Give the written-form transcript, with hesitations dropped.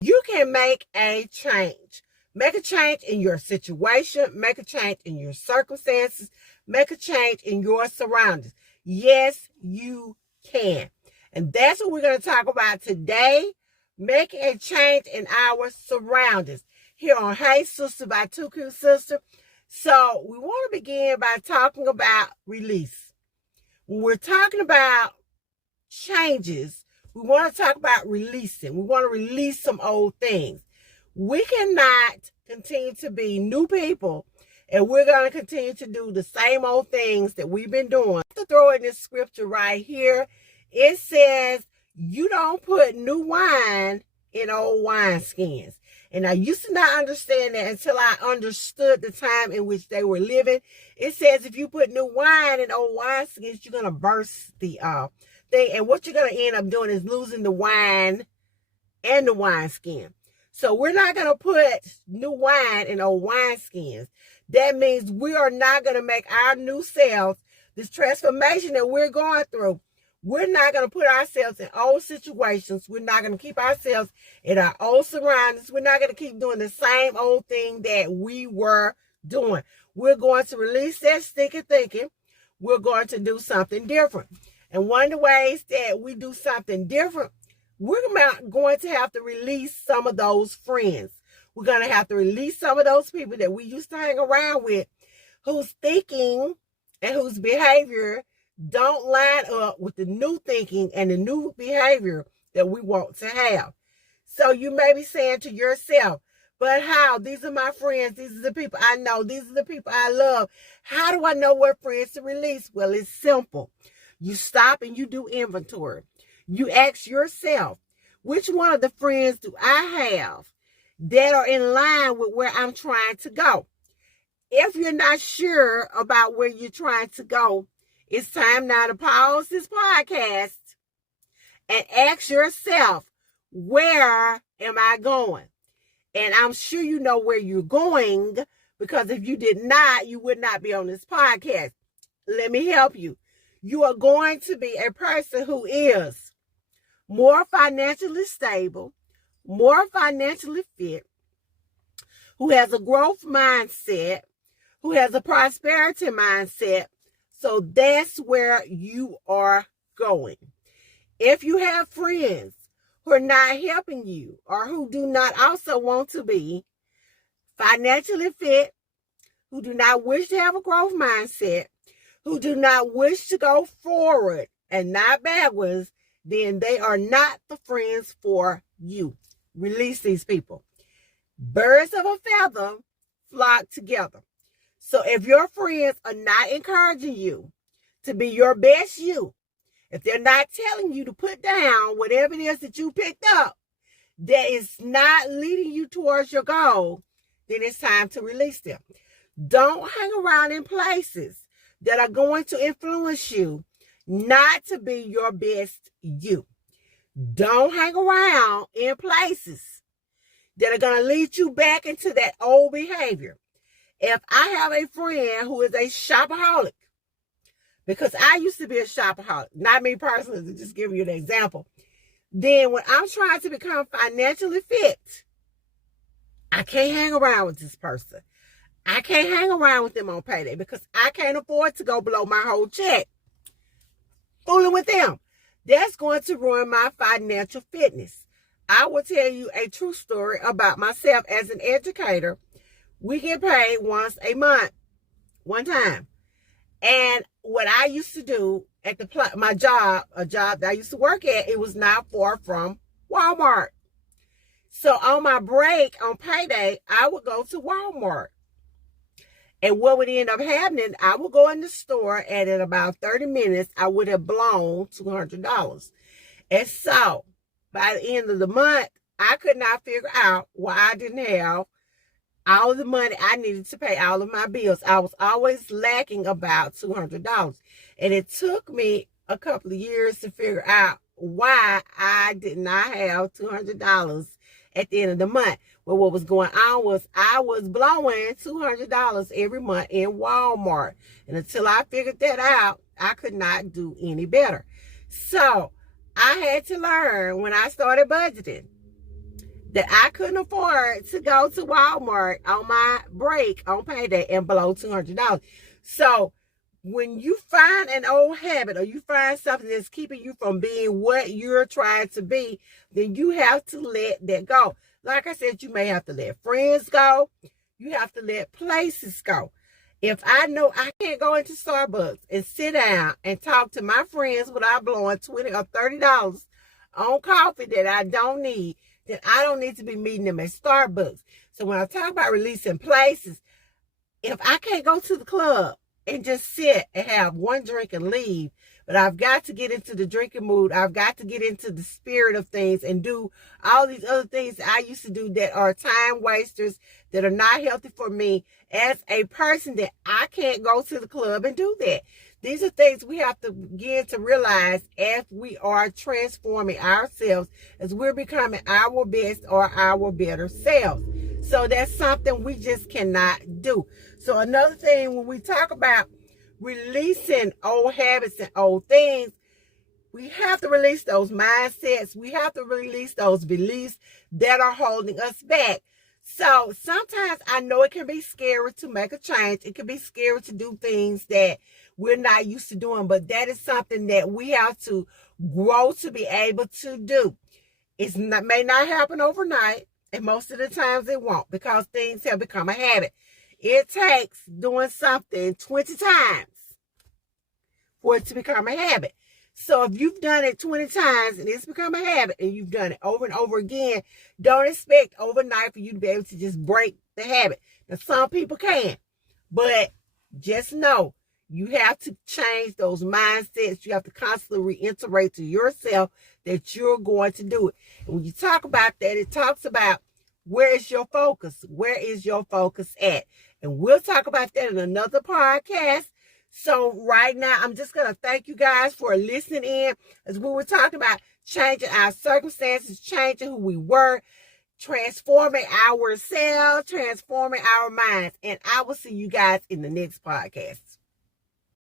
You can make a change. Make a change in your situation. Make a change in your circumstances. Make a change in your surroundings. Yes, you can. And that's what we're going to talk about today. Making a change in our surroundings. Here on Hey Sister by Two Cute Sister. So we want to begin by talking about release. When we're talking about changes, we want to talk about releasing. We want to release some old things. We cannot continue to be new people and we're going to continue to do the same old things that we've been doing. To throw in this scripture right here, it says, you don't put new wine in old wineskins. And I used to not understand that until I understood the time in which they were living. It says if you put new wine in old wineskins, you're going to burst the thing. And what you're going to end up doing is losing the wine and the wineskin. So we're not going to put new wine in old wineskins. That means we are not going to make our new selves, this transformation that we're going through. We're not going to put ourselves in old situations. We're not going to keep ourselves in our old surroundings. We're not going to keep doing the same old thing that we were doing. We're going to release that stinking thinking. We're going to do something different. And one of the ways that we do something different, we're going to have to release some of those friends. We're going to have to release some of those people that we used to hang around with, whose thinking and whose behavior don't line up with the new thinking and the new behavior that we want to have. So you may be saying to yourself, but how? These are my friends. These are the people I know. These are the people I love. How do I know what friends to release? Well, it's simple. You stop and you do inventory. You ask yourself, which one of the friends do I have that are in line with where I'm trying to go? If you're not sure about where you're trying to go, it's time now to pause this podcast and ask yourself, where am I going? And I'm sure you know where you're going, because if you did not, you would not be on this podcast. Let me help you. You are going to be a person who is more financially stable, more financially fit, who has a growth mindset, who has a prosperity mindset. So that's where you are going. If you have friends who are not helping you or who do not also want to be financially fit, who do not wish to have a growth mindset, who do not wish to go forward and not backwards, then they are not the friends for you. Release these people. Birds of a feather flock together. So if your friends are not encouraging you to be your best you, if they're not telling you to put down whatever it is that you picked up that is not leading you towards your goal, then it's time to release them. Don't hang around in places that are going to influence you not to be your best you. Don't hang around in places that are going to lead you back into that old behavior. If I have a friend who is a shopaholic, because I used to be a shopaholic, not me personally, to just give you an example, then when I'm trying to become financially fit, I can't hang around with this person. I can't hang around with them on payday because I can't afford to go blow my whole check fooling with them. That's going to ruin my financial fitness. I will tell you a true story about myself as an educator. We get paid once a month, one time. And what I used to do at my job, a job that I used to work at, it was not far from Walmart. So on my break, on payday, I would go to Walmart. And what would end up happening, I would go in the store, and in about 30 minutes, I would have blown $200. And so by the end of the month, I could not figure out why I didn't have all of the money I needed to pay all of my bills. I was always lacking about $200. And it took me a couple of years to figure out why I did not have $200 at the end of the month. Well, what was going on was I was blowing $200 every month in Walmart. And until I figured that out, I could not do any better. So I had to learn when I started budgeting. that I couldn't afford to go to Walmart on my break on payday and blow $200. So when you find an old habit or you find something that's keeping you from being what you're trying to be, then you have to let that go. Like I said, you may have to let friends go. You have to let places go. If I know I can't go into Starbucks and sit down and talk to my friends without blowing $20 or $30 on coffee that I don't need, then I don't need to be meeting them at Starbucks. So when I talk about releasing places, if I can't go to the club and just sit and have one drink and leave, but I've got to get into the drinking mood. I've got to get into the spirit of things and do all these other things I used to do that are time wasters, that are not healthy for me as a person, that I can't go to the club and do that. These are things we have to begin to realize as we are transforming ourselves, as we're becoming our best or our better selves. So that's something we just cannot do. So another thing, when we talk about releasing old habits and old things, we have to release those mindsets. We have to release those beliefs that are holding us back. So sometimes I know it can be scary to make a change. It can be scary to do things that we're not used to doing, but that is something that we have to grow to be able to do. It may not happen overnight, and most of the times it won't, because things have become a habit. It takes doing something 20 times for it to become a habit. So if you've done it 20 times and it's become a habit and you've done it over and over again, don't expect overnight for you to be able to just break the habit. Now, some people can, but just know you have to change those mindsets. You have to constantly reiterate to yourself that you're going to do it. And when you talk about that, it talks about, where is your focus? Where is your focus at? And we'll talk about that in another podcast. So right now, I'm just going to thank you guys for listening in as we were talking about changing our circumstances, changing who we were, transforming ourselves, transforming our minds. And I will see you guys in the next podcast.